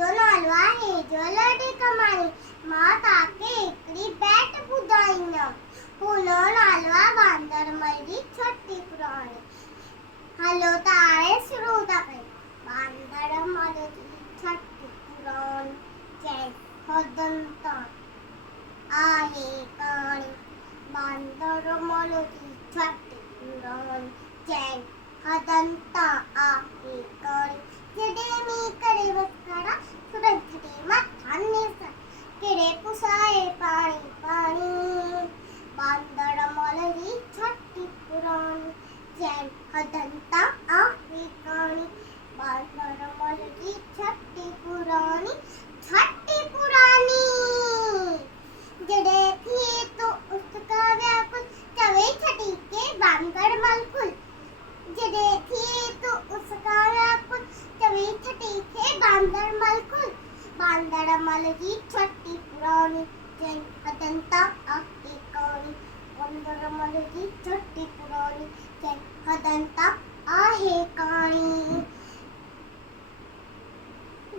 जो नालवा है जो लड़े कमाई मात आके एकड़ी बैठ बुदाई न पुनो नालवा बांदर मरी छोटी पुरानी हलो तारे शुरू तक बांदर मरी छोटी पुरानी जय होदंता आहे कहानी बांदर मरी छोटी पुरानी जय होदंता आहे कहानी जडे मी करे बसकारा सुरंखटे मथाने सा केड़े पुसाए पानी पानी बांदर मलरी छोटी पुरानी जैन हदंता आहे कहानी बांदर मलरी छोटी पुरानी जडे थी तो उसका व्याकुल तवे छटी के बांदर मलकुल जडे थी तो उसका व्याकुल तवे छटी के बांदर मलकुल बांदर मलरी छोटी पुरानी जैन हदंता आहे कहानी बांदर मलरी छोटी पुरानी जैन हदंता आहे कहानी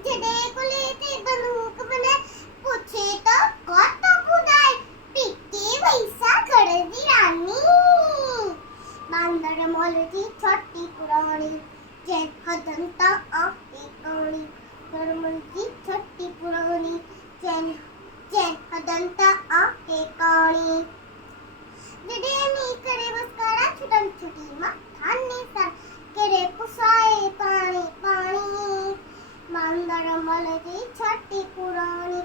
जडे कुले ते बंदूक बने पूछे तो कत बुदाई पिट्टी वैसा खड़दी रानी बांदर मलरी छोटी पुरानी जैन हदंता आहे कहानी बांदर मलरी छोटी पुरानी जैन हदंता आहे कहानी जडे मी करे बसकारा छुटन छुटी मथाने सर केरे पुसाए पानी पानी बांदर मलरी छोटी पुरानी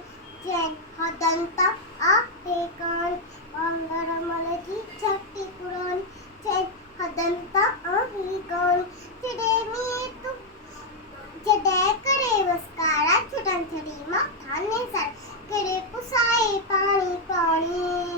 जैन हदंता आहे कहानी बांदर मलरी छोटी पुरानी जैन हदंता आहे कहानी जडे करे बसकारा छुटन छुटी मथाने सर केरे पुसाए पानी पानी